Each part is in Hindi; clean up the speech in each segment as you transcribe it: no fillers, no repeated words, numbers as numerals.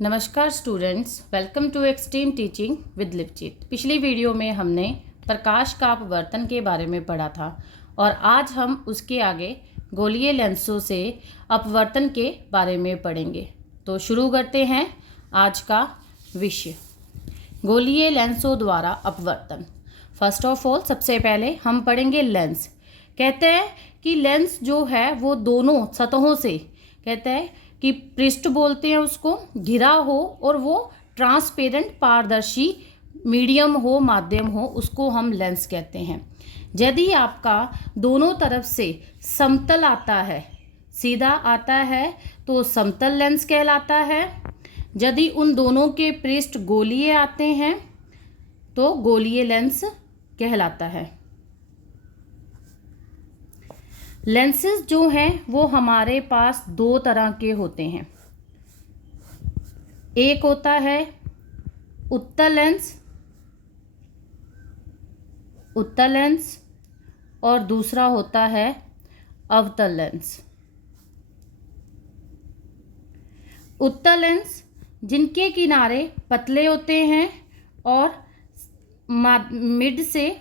नमस्कार students, welcome to extreme teaching with लिपचित। पिछली वीडियो में हमने प्रकाश का अपवर्तन के बारे में पढ़ा था और आज हम उसके आगे गोलीय लेंसों से अपवर्तन के बारे में पढ़ेंगे। तो शुरू करते हैं आज का विषय, गोलीय लेंसों द्वारा अपवर्तन। फर्स्ट ऑफ ऑल सबसे पहले हम पढ़ेंगे लेंस। कहते हैं कि लेंस जो है वो दोनों सतहों से, कहते हैं कि पृष्ठ बोलते हैं उसको, घिरा हो और वो ट्रांसपेरेंट पारदर्शी मीडियम हो, माध्यम हो, उसको हम लेंस कहते हैं। यदि आपका दोनों तरफ से समतल आता है, सीधा आता है, तो समतल लेंस कहलाता है। यदि उन दोनों के पृष्ठ गोलीय आते हैं तो गोलीय लेंस कहलाता है। लेंसेज जो हैं वो हमारे पास दो तरह के होते हैं। एक होता है उत्तल लेंस और दूसरा होता है अवतल लेंस। उत्तल लेंस जिनके किनारे पतले होते हैं और मिड से,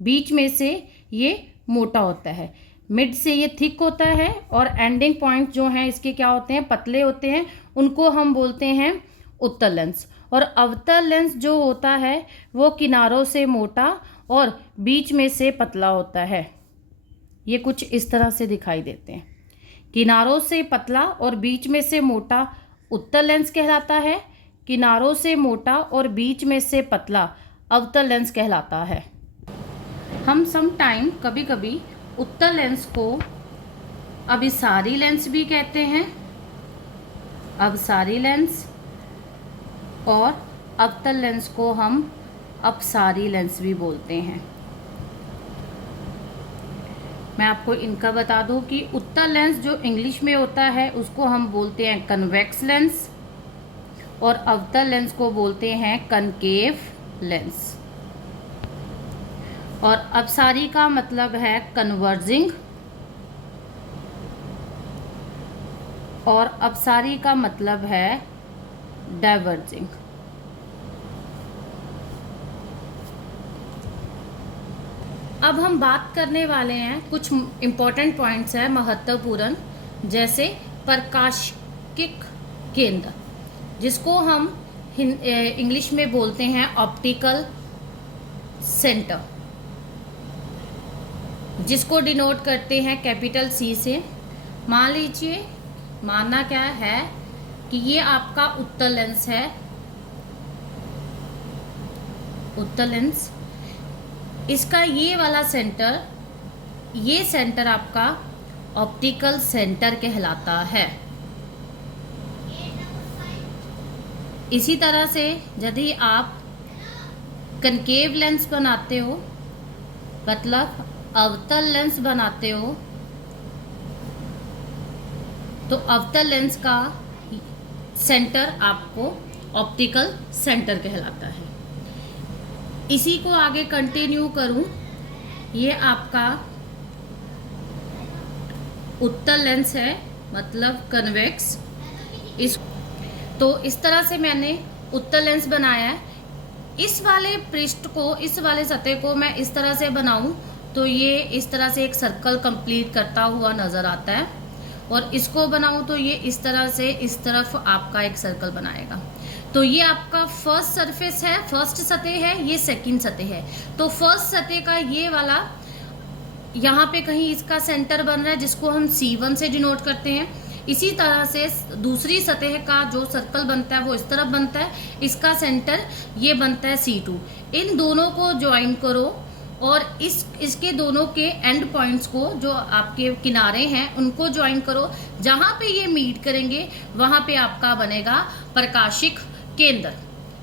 बीच में से ये मोटा होता है, मिड से ये थिक होता है और एंडिंग पॉइंट जो हैं इसके क्या होते हैं, पतले होते हैं, उनको हम बोलते हैं उत्तल लेंस। और अवतल लेंस जो होता है वो किनारों से मोटा और बीच में से पतला होता है। ये कुछ इस तरह से दिखाई देते हैं, किनारों से पतला और बीच में से मोटा उत्तल लेंस कहलाता है, किनारों से मोटा और बीच में से पतला अवतल लेंस कहलाता है। हम सम टाइम कभी कभी उत्तल लेंस को अभिसारी लेंस भी कहते हैं, अवसारी लेंस, और अवतल लेंस को हम अपसारी लेंस भी बोलते हैं। मैं आपको इनका बता दूं कि उत्तल लेंस जो इंग्लिश में होता है उसको हम बोलते हैं कन्वेक्स लेंस और अवतल लेंस को बोलते हैं कनकेव लेंस। और अपसारी का मतलब है कन्वर्जिंग और अपसारी का मतलब है डाइवर्जिंग। अब हम बात करने वाले हैं, कुछ इम्पोर्टेंट पॉइंट्स हैं महत्वपूर्ण, जैसे प्रकाशिक केंद्र, जिसको हम इंग्लिश में बोलते हैं ऑप्टिकल सेंटर, जिसको डिनोट करते हैं कैपिटल सी से। मान लीजिए, मानना क्या है कि ये आपका उत्तल लेंस है, उत्तल लेंस, इसका ये वाला सेंटर, ये सेंटर आपका ऑप्टिकल सेंटर कहलाता है। इसी तरह से यदि आप कनकेव लेंस बनाते हो, मतलब अवतल लेंस बनाते हो, तो अवतल लेंस का सेंटर आपको ऑप्टिकल सेंटर कहलाता है। इसी को आगे कंटिन्यू करूं, ये आपका उत्तल लेंस है, मतलब कन्वेक्स। तो इस तरह से मैंने उत्तल लेंस बनाया है। इस वाले पृष्ठ को, इस वाले सतह को मैं इस तरह से बनाऊं तो ये इस तरह से एक सर्कल कंप्लीट करता हुआ नज़र आता है, और इसको बनाऊं तो ये इस तरह से इस तरफ आपका एक सर्कल बनाएगा। तो ये आपका फर्स्ट सरफेस है, फर्स्ट सतह है, ये सेकंड सतह है। तो फर्स्ट सतह का ये वाला यहाँ पे कहीं इसका सेंटर बन रहा है, जिसको हम C1 से डिनोट करते हैं। इसी तरह से दूसरी सतह का जो सर्कल बनता है वो इस तरफ बनता है, इसका सेंटर ये बनता है C2। इन दोनों को ज्वाइन करो और इसके दोनों के एंड पॉइंट्स को, जो आपके किनारे हैं, उनको ज्वाइन करो। जहाँ पे ये मीट करेंगे वहाँ पे आपका बनेगा प्रकाशिक केंद्र।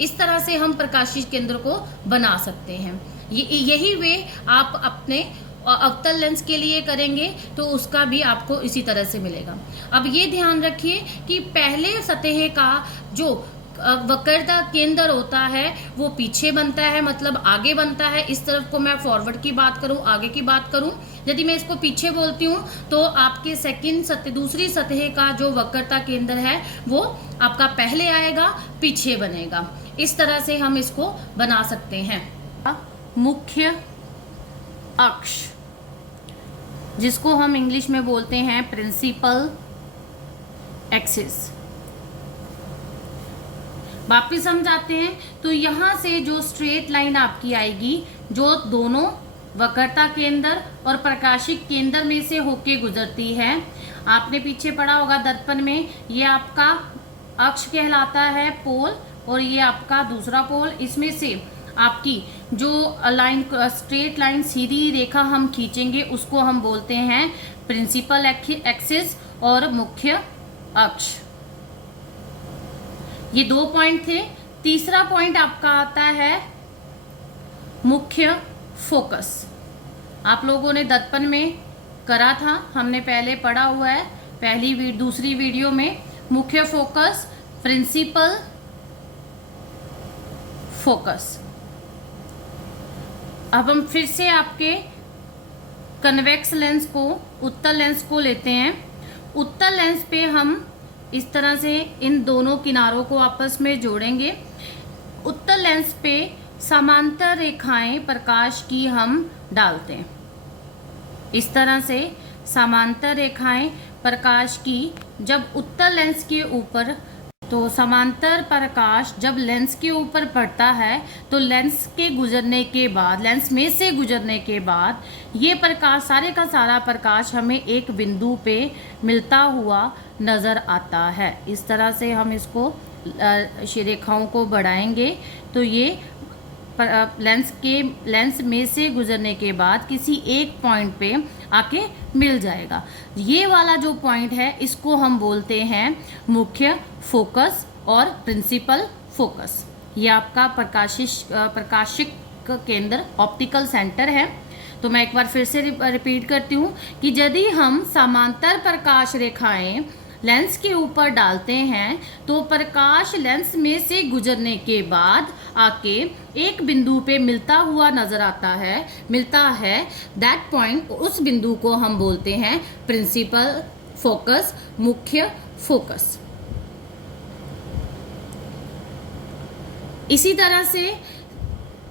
इस तरह से हम प्रकाशिक केंद्र को बना सकते हैं। यही वे आप अपने अवतल लेंस के लिए करेंगे तो उसका भी आपको इसी तरह से मिलेगा। अब ये ध्यान रखिए कि पहले सतह का जो वक्रता केंद्र होता है वो पीछे बनता है, मतलब आगे बनता है। इस तरफ को मैं फॉरवर्ड की बात करूं, आगे की बात करूं, यदि मैं इसको पीछे बोलती हूं तो आपके सेकंड सतह, दूसरी सतह का जो वक्रता केंद्र है वो आपका पहले आएगा, पीछे बनेगा। इस तरह से हम इसको बना सकते हैं। मुख्य अक्ष, जिसको हम इंग्लिश में बोलते हैं प्रिंसिपल एक्सिस। वापिस हम जाते हैं तो यहाँ से जो स्ट्रेट लाइन आपकी आएगी, जो दोनों वक्रता केंद्र और प्रकाशिक केंद्र में से होके गुजरती है, आपने पीछे पढ़ा होगा दर्पण में, ये आपका अक्ष कहलाता है, पोल, और ये आपका दूसरा पोल। इसमें से आपकी जो लाइन, स्ट्रेट लाइन, सीधी रेखा हम खींचेंगे उसको हम बोलते हैं प्रिंसिपल एक्सिस और मुख्य अक्ष। ये 2 पॉइंट थे। तीसरा पॉइंट आपका आता है मुख्य फोकस। आप लोगों ने दर्पण में करा था, हमने पहले पढ़ा हुआ है दूसरी वीडियो में। मुख्य फोकस, प्रिंसिपल फोकस। अब हम फिर से आपके कन्वेक्स लेंस को, उत्तल लेंस को लेते हैं। उत्तल लेंस पे हम इस तरह से इन दोनों किनारों को आपस में जोड़ेंगे। उत्तल लेंस पे समांतर रेखाएं प्रकाश की हम डालते हैं। इस तरह से समांतर रेखाएं प्रकाश की जब उत्तल लेंस के ऊपर, तो समांतर प्रकाश जब लेंस के ऊपर पड़ता है तो लेंस के गुजरने के बाद, लेंस में से गुजरने के बाद ये प्रकाश, सारे का सारा प्रकाश हमें एक बिंदु पे मिलता हुआ नज़र आता है। इस तरह से हम इसको रेखाओं को बढ़ाएंगे तो ये लेंस में से गुजरने के बाद किसी एक पॉइंट पे आके मिल जाएगा। ये वाला जो पॉइंट है इसको हम बोलते हैं मुख्य फोकस और प्रिंसिपल फोकस। ये आपका प्रकाशिक केंद्र, ऑप्टिकल सेंटर है। तो मैं एक बार फिर से रिपीट करती हूँ कि यदि हम समांतर प्रकाश रेखाएं लेंस के ऊपर डालते हैं तो प्रकाश लेंस में से गुजरने के बाद आके एक बिंदु पे मिलता हुआ नजर मिलता है। दैट पॉइंट, उस बिंदु को हम बोलते हैं प्रिंसिपल फोकस, मुख्य फोकस। इसी तरह से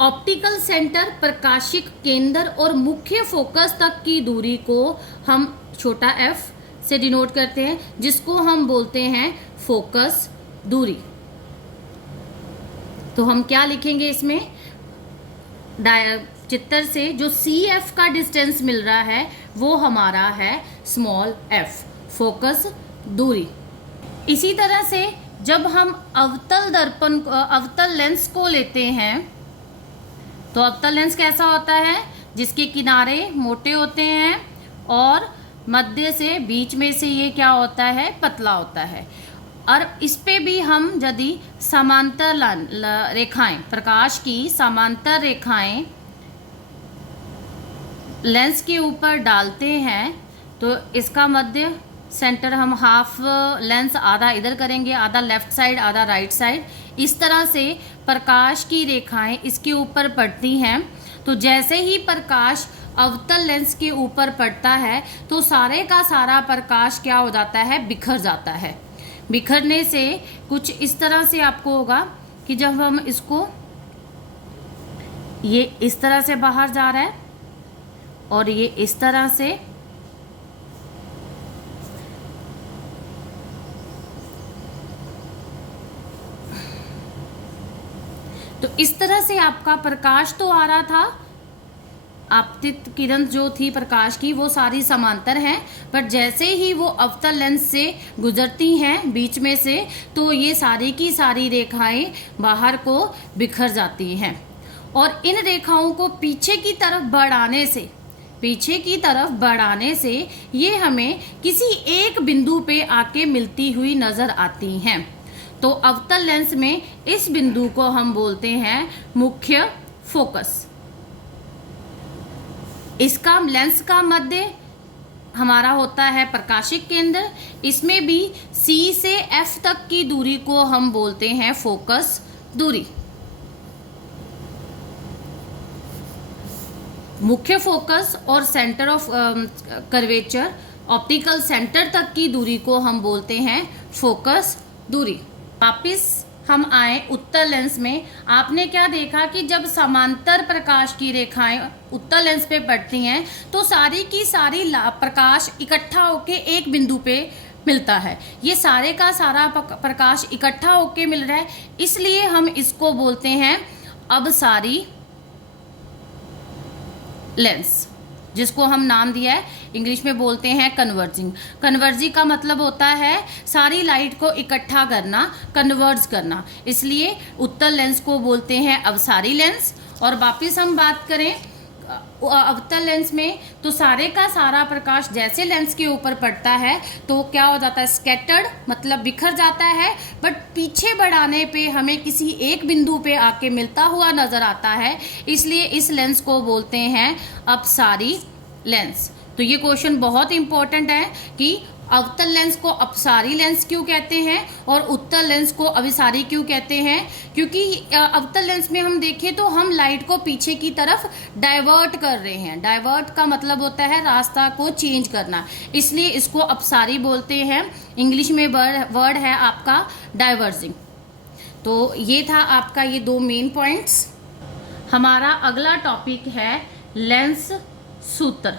ऑप्टिकल सेंटर, प्रकाशिक केंद्र और मुख्य फोकस तक की दूरी को हम छोटा f से डिनोट करते हैं, जिसको हम बोलते हैं फोकस दूरी। तो हम क्या लिखेंगे इसमें, चित्र से जो CF का डिस्टेंस मिल रहा है वो हमारा है स्मॉल f, फोकस दूरी। इसी तरह से जब हम अवतल लेंस को लेते हैं तो अवतल लेंस कैसा होता है, जिसके किनारे मोटे होते हैं और मध्य से, बीच में से ये क्या होता है, पतला होता है। और इस पे भी हम यदि समांतर रेखाएं, प्रकाश की समांतर रेखाएं लेंस के ऊपर डालते हैं तो इसका मध्य सेंटर हम हाफ लेंस आधा इधर करेंगे, आधा लेफ्ट साइड, आधा राइट साइड। इस तरह से प्रकाश की रेखाएं इसके ऊपर पड़ती हैं। तो जैसे ही प्रकाश अवतल लेंस के ऊपर पड़ता है तो सारे का सारा प्रकाश क्या हो जाता है, बिखर जाता है। बिखरने से कुछ इस तरह से आपको होगा कि जब हम इसको, ये इस तरह से बाहर जा रहा है और ये इस तरह से, तो इस तरह से आपका प्रकाश तो आ रहा था, आपतित किरण जो थी प्रकाश की वो सारी समांतर हैं, पर जैसे ही वो अवतल लेंस से गुजरती हैं बीच में से तो ये सारी की सारी रेखाएं बाहर को बिखर जाती हैं। और इन रेखाओं को पीछे की तरफ बढ़ाने से ये हमें किसी एक बिंदु पे आके मिलती हुई नज़र आती हैं। तो अवतल लेंस में इस बिंदु को हम बोलते हैं मुख्य फोकस। इसका लेंस का मध्य हमारा होता है प्रकाशिक केंद्र। इसमें भी C से F तक की दूरी को हम बोलते हैं फोकस दूरी। मुख्य फोकस और centre of curvature, optical centre तक की दूरी को हम बोलते हैं फोकस दूरी। वापिस हम आए उत्तल लेंस में। आपने क्या देखा कि जब समांतर प्रकाश की रेखाएं उत्तल लेंस पे पड़ती हैं तो सारी की सारी प्रकाश इकट्ठा होके एक बिंदु पे मिलता है। ये सारे का सारा प्रकाश इकट्ठा होके मिल रहा है, इसलिए हम इसको बोलते हैं अवसारी लेंस, जिसको हम नाम दिया है, इंग्लिश में बोलते हैं कन्वर्जिंग। कन्वर्जिंग का मतलब होता है सारी लाइट को इकट्ठा करना, कन्वर्ज करना, इसलिए उत्तल लेंस को बोलते हैं अवसारी लेंस। और वापिस हम बात करें अवतल लेंस में, तो सारे का सारा प्रकाश जैसे लेंस के ऊपर पड़ता है तो क्या हो जाता है, स्कैटर्ड, मतलब बिखर जाता है, बट पीछे बढ़ाने पे हमें किसी एक बिंदु पे आके मिलता हुआ नजर आता है, इसलिए इस लेंस को बोलते हैं अपसारी लेंस। तो ये क्वेश्चन बहुत इंपॉर्टेंट है कि अवतल लेंस को अपसारी लेंस क्यों कहते हैं और उत्तल लेंस को अभिसारी क्यों कहते हैं। क्योंकि अवतल लेंस में हम देखें तो हम लाइट को पीछे की तरफ डाइवर्ट कर रहे हैं। डाइवर्ट का मतलब होता है रास्ता को चेंज करना, इसलिए इसको अपसारी बोलते हैं। इंग्लिश में वर्ड है आपका डाइवर्जिंग। तो ये था आपका ये 2 मेन पॉइंट्स। हमारा अगला टॉपिक है लेंस सूत्र।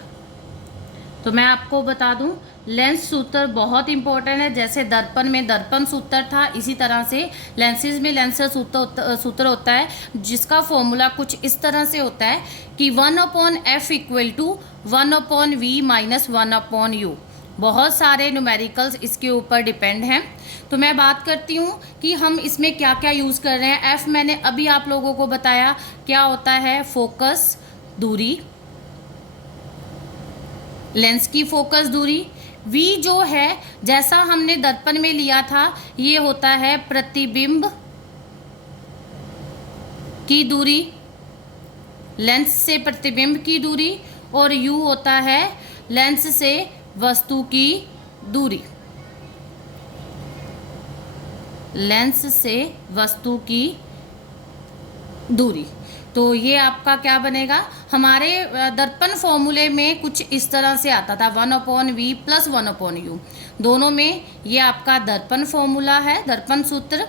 तो मैं आपको बता दूं, लेंस सूत्र बहुत इंपॉर्टेंट है। जैसे दर्पण में दर्पण सूत्र था, इसी तरह से लेंसेज में लेंस सूत्र होता है, जिसका फॉर्मूला कुछ इस तरह से होता है कि 1/f = 1/v - 1/u। बहुत सारे न्यूमेरिकल्स इसके ऊपर डिपेंड हैं। तो मैं बात करती हूँ कि हम इसमें क्या क्या यूज़ कर रहे हैं। f मैंने अभी आप लोगों को बताया क्या होता है, फोकस दूरी, लेंस की फोकस दूरी। v जो है, जैसा हमने दर्पण में लिया था, ये होता है प्रतिबिंब की दूरी, लेंस से प्रतिबिंब की दूरी। और u होता है लेंस से वस्तु की दूरी, लेंस से वस्तु की दूरी। तो ये आपका क्या बनेगा, हमारे दर्पण फॉर्मूले में कुछ इस तरह से आता था 1/v + 1/u। दोनों में ये आपका दर्पण फॉर्मूला है, दर्पण सूत्र।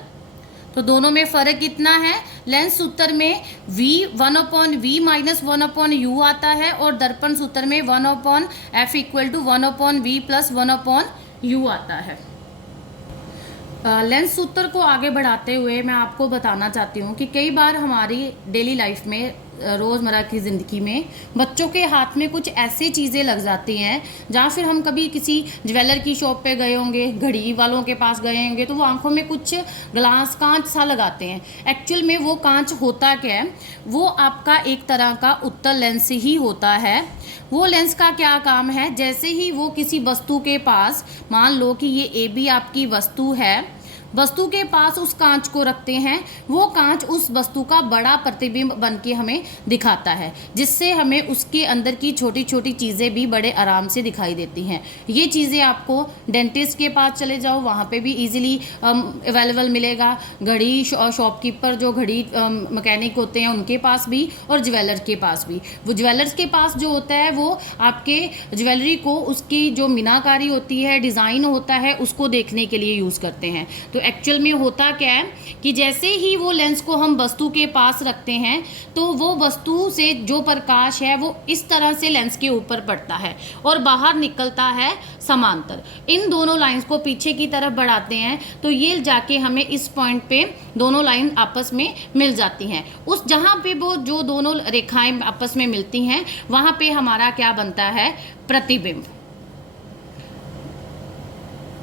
तो दोनों में फ़र्क कितना है, लेंस सूत्र में 1/v - 1/u आता है और दर्पण सूत्र में 1/f = 1/v + 1/u आता है। लेंस सूत्र को आगे बढ़ाते हुए मैं आपको बताना चाहती हूँ कि कई बार हमारी डेली लाइफ में, रोज़मर्रा की ज़िंदगी में बच्चों के हाथ में कुछ ऐसी चीज़ें लग जाती हैं, जहाँ फिर हम कभी किसी ज्वेलर की शॉप पे गए होंगे, घड़ी वालों के पास गए होंगे, तो वो आंखों में कुछ ग्लास कांच सा लगाते हैं। एक्चुअल में वो कांच होता क्या है, वो आपका एक तरह का उत्तल लेंस ही होता है। वो लेंस का क्या काम है, जैसे ही वो किसी वस्तु के पास, मान लो कि ये ए बी आपकी वस्तु है, वस्तु के पास उस कांच को रखते हैं, वो कांच उस वस्तु का बड़ा प्रतिबिंब बन के हमें दिखाता है, जिससे हमें उसके अंदर की छोटी छोटी चीज़ें भी बड़े आराम से दिखाई देती हैं। ये चीज़ें आपको डेंटिस्ट के पास चले जाओ, वहाँ पे भी इजीली अवेलेबल मिलेगा। घड़ी शॉपकीपर जो घड़ी मैकेनिक होते हैं उनके पास भी, और ज्वेलर के पास भी। वो ज्वेलर्स के पास जो होता है वो आपके ज्वेलरी को, उसकी जो मीनाकारी होती है, डिज़ाइन होता है, उसको देखने के लिए यूज़ करते हैं। तो एक्चुअल में होता क्या है कि जैसे ही वो लेंस को हम वस्तु के पास रखते हैं तो वो वस्तु से जो प्रकाश है वो इस तरह से लेंस के ऊपर पड़ता है और बाहर निकलता है समांतर। इन दोनों लाइंस को पीछे की तरफ बढ़ाते हैं तो ये जाके हमें इस पॉइंट पे दोनों लाइन आपस में मिल जाती हैं। उस जहाँ पे वो जो दोनों रेखाएं आपस में मिलती हैं वहाँ पे हमारा क्या बनता है, प्रतिबिंब।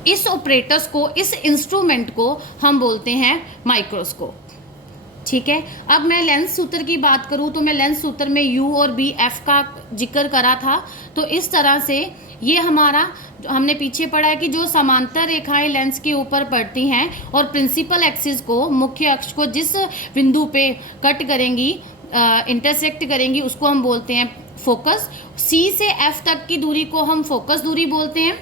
इस ऑपरेटर्स को, इस इंस्ट्रूमेंट को हम बोलते हैं माइक्रोस्कोप। ठीक है, अब मैं लेंस सूत्र की बात करूं तो मैं लेंस सूत्र में U और B F का जिक्र करा था। तो इस तरह से ये हमारा, हमने पीछे पढ़ा है कि जो समांतर रेखाएं लेंस के ऊपर पड़ती हैं और प्रिंसिपल एक्सिस को, मुख्य अक्ष को जिस बिंदु पे कट करेंगी, इंटरसेक्ट करेंगी, उसको हम बोलते हैं फोकस, सी से एफ तक की दूरी को हम फोकस दूरी बोलते हैं,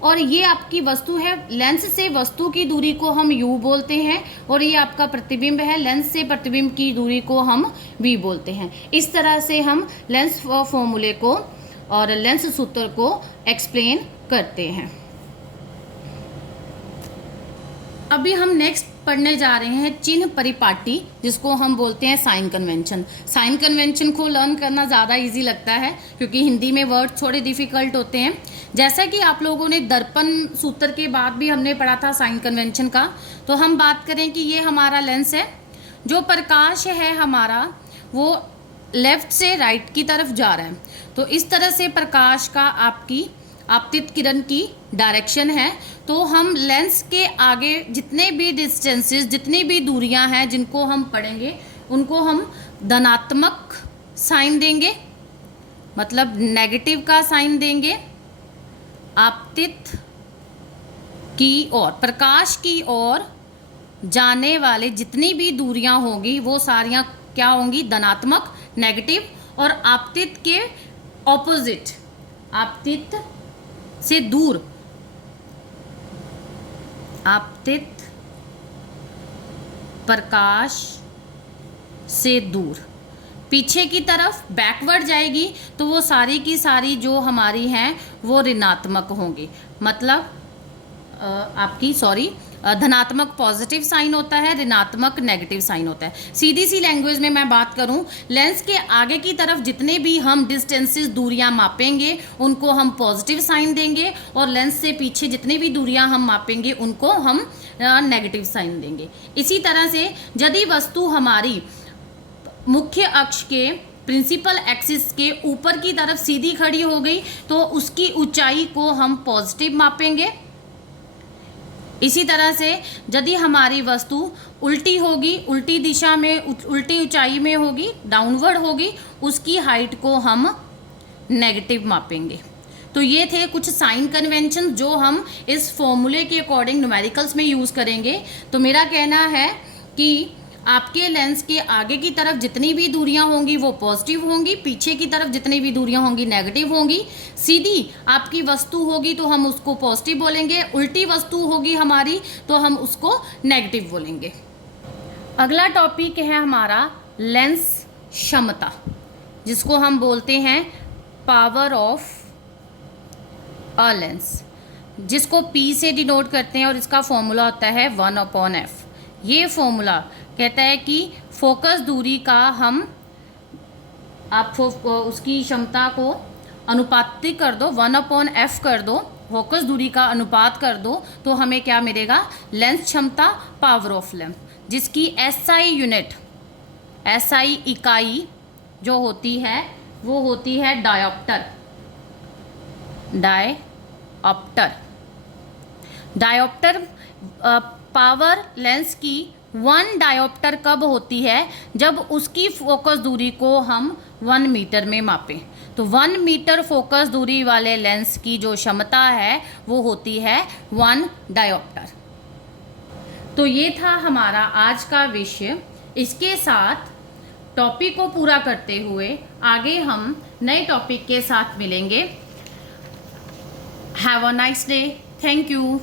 और ये आपकी वस्तु है, लेंस से वस्तु की दूरी को हम यू बोलते हैं, और ये आपका प्रतिबिंब है, लेंस से प्रतिबिंब की दूरी को हम वी बोलते हैं। इस तरह से हम लेंस फॉर्मूले को और लेंस सूत्र को एक्सप्लेन करते हैं। अभी हम नेक्स्ट पढ़ने जा रहे हैं चिन्ह परिपाटी, जिसको हम बोलते हैं साइन कन्वेंशन। साइन कन्वेंशन को लर्न करना ज़्यादा इजी लगता है क्योंकि हिंदी में वर्ड थोड़े डिफ़िकल्ट होते हैं। जैसा कि आप लोगों ने दर्पण सूत्र के बाद भी हमने पढ़ा था साइन कन्वेंशन का, तो हम बात करें कि ये हमारा लेंस है, जो प्रकाश है हमारा वो लेफ्ट से राइट की तरफ जा रहा है, तो इस तरह से प्रकाश का आपकी आपतित किरण की डायरेक्शन है। तो हम लेंस के आगे जितने भी डिस्टेंसेस, जितनी भी दूरियां हैं जिनको हम पढ़ेंगे, उनको हम धनात्मक साइन देंगे, मतलब नेगेटिव का साइन देंगे। आपतित की ओर, प्रकाश की ओर जाने वाले जितनी भी दूरियां होंगी वो सारियां क्या होंगी, धनात्मक, नेगेटिव। और आपतित के ऑपोजिट, आपतित से दूर, आपतित प्रकाश से दूर, पीछे की तरफ बैकवर्ड जाएगी तो वो सारी की सारी जो हमारी हैं वो ऋणात्मक होंगी, मतलब आपकी धनात्मक पॉजिटिव साइन होता है, ऋणात्मक नेगेटिव साइन होता है। सीधी सी लैंग्वेज में मैं बात करूं, लेंस के आगे की तरफ जितने भी हम डिस्टेंसेस, दूरियां मापेंगे उनको हम पॉजिटिव साइन देंगे, और लेंस से पीछे जितनी भी दूरियां हम मापेंगे उनको हम नेगेटिव साइन देंगे। इसी तरह से यदि वस्तु हमारी मुख्य अक्ष के, प्रिंसिपल एक्सिस के ऊपर की तरफ सीधी खड़ी हो गई तो उसकी ऊंचाई को हम पॉजिटिव मापेंगे। इसी तरह से यदि हमारी वस्तु उल्टी होगी, उल्टी दिशा में, उल्टी ऊंचाई में होगी, डाउनवर्ड होगी, उसकी हाइट को हम नेगेटिव मापेंगे। तो ये थे कुछ साइन कन्वेंशन जो हम इस फॉर्मूले के अकॉर्डिंग न्यूमेरिकल्स में यूज़ करेंगे। तो मेरा कहना है कि आपके लेंस के आगे की तरफ जितनी भी दूरियां होंगी वो पॉजिटिव होंगी, पीछे की तरफ जितनी भी दूरियां होंगी नेगेटिव होंगी। सीधी आपकी वस्तु होगी तो हम उसको पॉजिटिव बोलेंगे, उल्टी वस्तु होगी हमारी तो हम उसको नेगेटिव बोलेंगे। अगला टॉपिक है हमारा लेंस क्षमता, जिसको हम बोलते हैं पावर ऑफ अ लेंस, जिसको P से डिनोट करते हैं, और इसका फॉर्मूला होता है 1/f। ये फॉर्मूला कहता है कि फोकस दूरी का हम, आप उसकी क्षमता को अनुपातिक कर दो, 1/f कर दो, फोकस दूरी का अनुपात कर दो, तो हमें क्या मिलेगा, लेंस क्षमता, पावर ऑफ लेंस, जिसकी SI यूनिट, SI इकाई जो होती है वो होती है डायोप्टर। डायोप्टर पावर लेंस की 1 डायोप्टर कब होती है, जब उसकी फोकस दूरी को हम 1 मीटर में मापें। तो 1 मीटर फोकस दूरी वाले लेंस की जो क्षमता है वो होती है 1 डायोप्टर। तो ये था हमारा आज का विषय। इसके साथ टॉपिक को पूरा करते हुए आगे हम नए टॉपिक के साथ मिलेंगे। Have a nice day. Thank you.